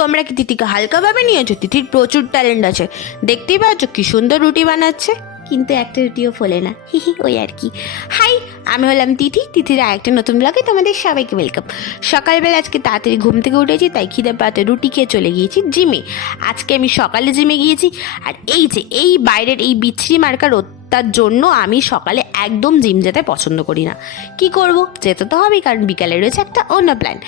তোমরা কি তিথিকে হালকাভাবে নিয়েছো? তিথির প্রচুর ট্যালেন্ট আছে, দেখতেই পাচ্ছ কি সুন্দর রুটি বানাচ্ছে, কিন্তু একটা রুটিও ফোলে না। ওই আর কি। হাই, আমি হলাম তিথি। তিথির আরেকটা নতুন ব্লগে তোমাদের সবাইকে ওয়েলকাম। সকালবেলা আজকে তাড়াতাড়ি ঘুম থেকে উঠেছি, তাই খিদে পাতে রুটি খেয়ে চলে গিয়েছি জিমে। আজকে আমি সকালে জিমে গিয়েছি, আর এই যে এই বাইরের এই বিচ্ছিরি মার্কা তার জন্য আমি সকালে একদম জিম যেতে পছন্দ করি না। কি করব, যেতে তো হবেই, কারণ বিকালে রয়েছে একটা অন্য প্ল্যান।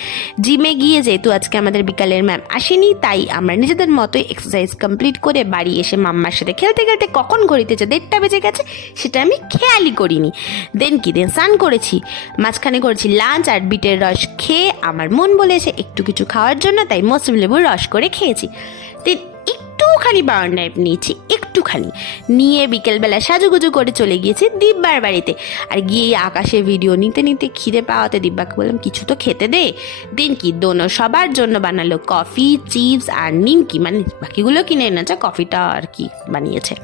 জিমে গিয়ে যেহেতু আজকে আমাদের বিকালের ম্যাম আসেনি, তাই আমরা নিজেদের মতোই এক্সারসাইজ কমপ্লিট করে বাড়ি এসে মাম্মার সাথে খেলতে খেলতে কখন ঘড়িতেছে 1:30 বেজে গেছে সেটা আমি খেয়ালই করিনি। দেন স্নান করেছি, মাঝখানে করেছি লাঞ্চ, আর বিটের রস খেয়ে আমার মন বলেছে একটু কিছু খাওয়ার জন্য, তাই মৌসুমী লেবুর রস করে খেয়েছি। দেন একটুখানি পাওয়ার ন্যাপ নিয়েছি, একটুখানি নিয়ে বিকেলবেলা সাজুগুজু করে চলে গিয়েছি দিব্যার বাড়িতে। আর গিয়ে আকাশে ভিডিও নিতে নিতে খিদে পাওয়াতে দিব্যাকে বললাম কিছু তো খেতে দে। দেন দোনো সবার জন্য বানালো কফি, চিপস আর নিমকি, মানে বাকিগুলো কিনে এনেছে, কফিটা আর কি বানিয়েছে।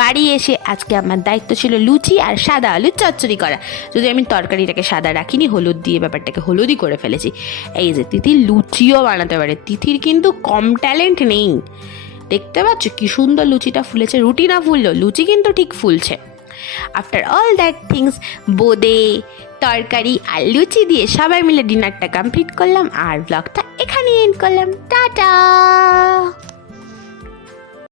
বাড়ি এসে আজকে আমার দায়িত্ব ছিল লুচি আর সাদা আলুর চচ্চড়ি করা। যদি আমি তরকারিটাকে সাদা রাখিনি, হলুদ দিয়ে ব্যাপারটাকে হলুদই করে ফেলেছি। এই যে তিথি লুচিও বানাতে পারে, তিথির কিন্তু কম ট্যালেন্ট নেই। দেখতে পাচ্ছ কি সুন্দর লুচিটা ফুলেছে, রুটি না ফুললো লুচি কিন্তু ঠিক ফুলছে। আফটার অল দ্যাট থিংস, বোঁদে, তরকারি আর লুচি দিয়ে সবাই মিলে ডিনারটা কমপ্লিট করলাম, আর ব্লগটা এখানেই এন্ড করলাম। টাটা।